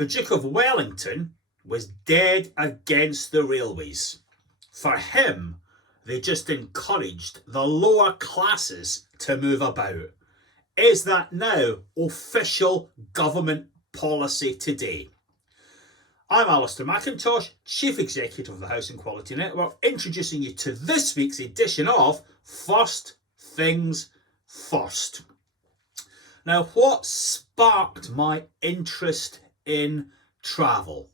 The Duke of Wellington was dead against the railways. For him, they just encouraged the lower classes to move about. Is that now official government policy today? I'm Alistair McIntosh, Chief Executive of the Housing Quality Network, introducing you to this week's edition of First Things First. Now, what sparked my interest in travel?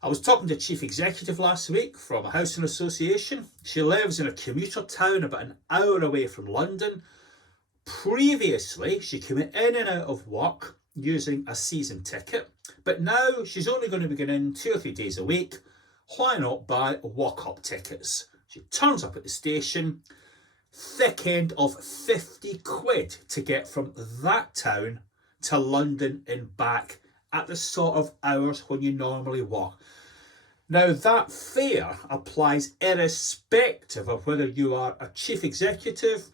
I was talking to Chief Executive last week from a housing association. She lives in a commuter town about an hour away from London. Previously, she came in and out of work using a season ticket, but now she's only going to be getting in 2 or 3 days a week. Why not buy walk-up tickets? She turns up at the station, thick end of 50 quid to get from that town to London and back at the sort of hours when you normally work. Now, that fare applies irrespective of whether you are a chief executive,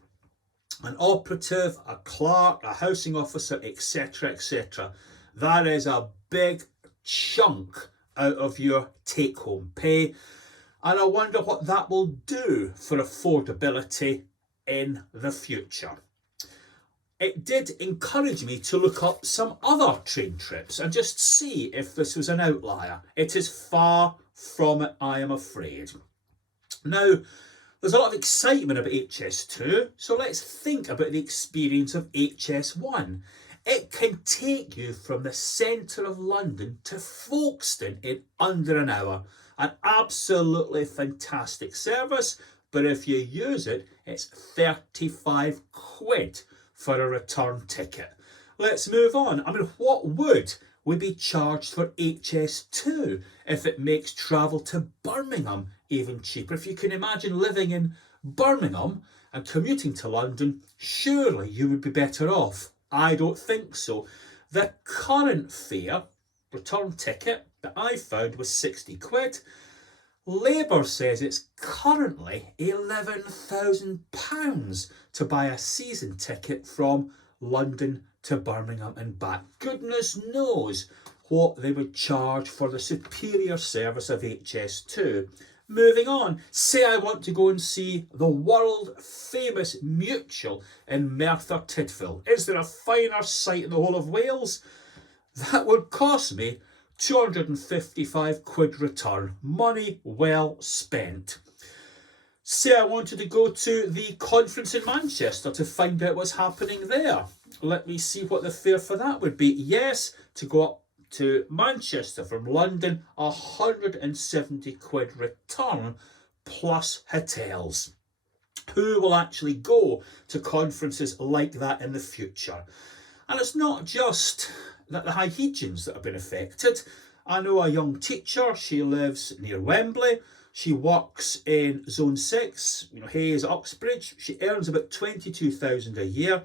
an operative, a clerk, a housing officer, etc., etc. That is a big chunk out of your take-home pay. And I wonder what that will do for affordability in the future. It did encourage me to look up some other train trips and just see if this was an outlier. It is far from it, I am afraid. Now, there's a lot of excitement about HS2, so let's think about the experience of HS1. It can take you from the centre of London to Folkestone in under an hour. An absolutely fantastic service, but if you use it, it's 35 quid for a return ticket. Let's move on. I mean, what would we be charged for HS2 if it makes travel to Birmingham even cheaper? If you can imagine living in Birmingham and commuting to London, surely you would be better off. I don't think so. The current fare, return ticket, that I found was 60 quid. Labour says it's currently £11,000 to buy a season ticket from London to Birmingham and back. Goodness knows what they would charge for the superior service of HS2. Moving on, say I want to go and see the world famous Mutual in Merthyr Tydfil. Is there a finer sight in the whole of Wales? That would cost me 255 quid return. Money well spent. Say I wanted to go to the conference in Manchester to find out what's happening there. Let me see what the fare for that would be. Yes, to go up to Manchester from London, 170 quid return plus hotels. Who will actually go to conferences like that in the future? And it's not just that the Highhegians that have been affected. I know a young teacher, she lives near Wembley. She works in Zone 6, Hayes, Uxbridge. She earns about 22,000 a year.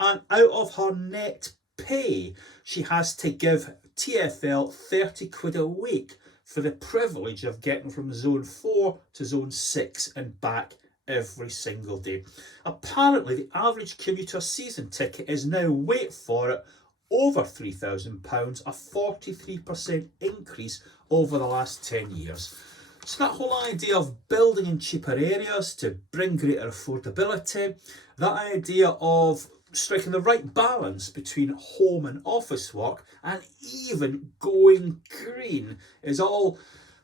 And out of her net pay, she has to give TfL 30 quid a week for the privilege of getting from Zone 4 to Zone 6 and back every single day. Apparently, the average commuter season ticket is now, wait for it, over £3,000, a 43% increase over the last 10 years. So that whole idea of building in cheaper areas to bring greater affordability, that idea of striking the right balance between home and office work, and even going green is all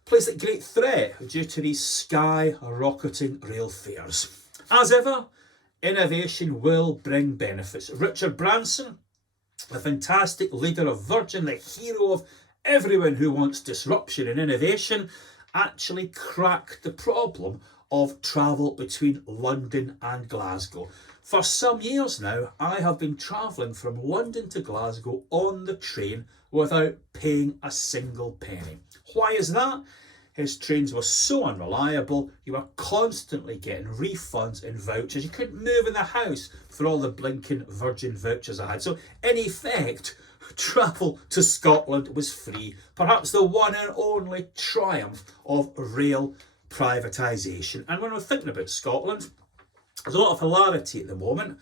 placed at great threat due to these skyrocketing rail fares. As ever, innovation will bring benefits. Richard Branson, the fantastic leader of Virgin, the hero of everyone who wants disruption and innovation, actually cracked the problem of travel between London and Glasgow. For some years now, I have been travelling from London to Glasgow on the train without paying a single penny. Why is that? His trains were so unreliable, you were constantly getting refunds and vouchers. You couldn't move in the house for all the blinking Virgin vouchers I had. So in effect, travel to Scotland was free. Perhaps the one and only triumph of rail privatisation. And when we're thinking about Scotland, there's a lot of hilarity at the moment.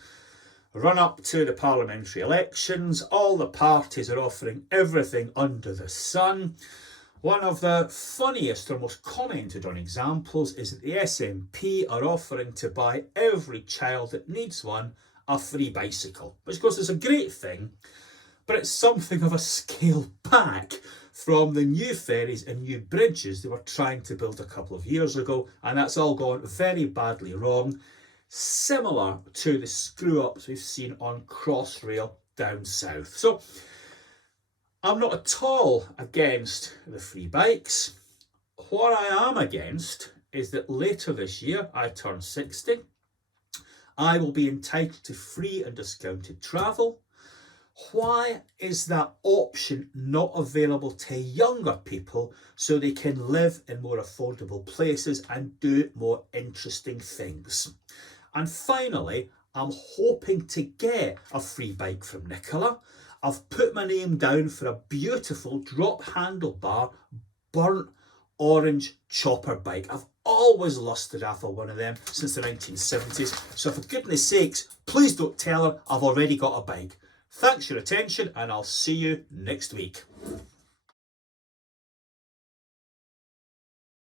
run up to the parliamentary elections, all the parties are offering everything under the sun. One of the funniest or most commented on examples is that the SNP are offering to buy every child that needs one a free bicycle, which of course is a great thing, but it's something of a scale back from the new ferries and new bridges they were trying to build a couple of years ago, and that's all gone very badly wrong, similar to the screw-ups we've seen on Crossrail down south. So I'm not at all against the free bikes. What I am against is that later this year, I turn 60, I will be entitled to free and discounted travel. Why is that option not available to younger people so they can live in more affordable places and do more interesting things? And finally, I'm hoping to get a free bike from Nicola. I've put my name down for a beautiful drop handlebar burnt orange chopper bike. I've always lusted after one of them since the 1970s. So for goodness sakes, please don't tell her I've already got a bike. Thanks for your attention, and I'll see you next week.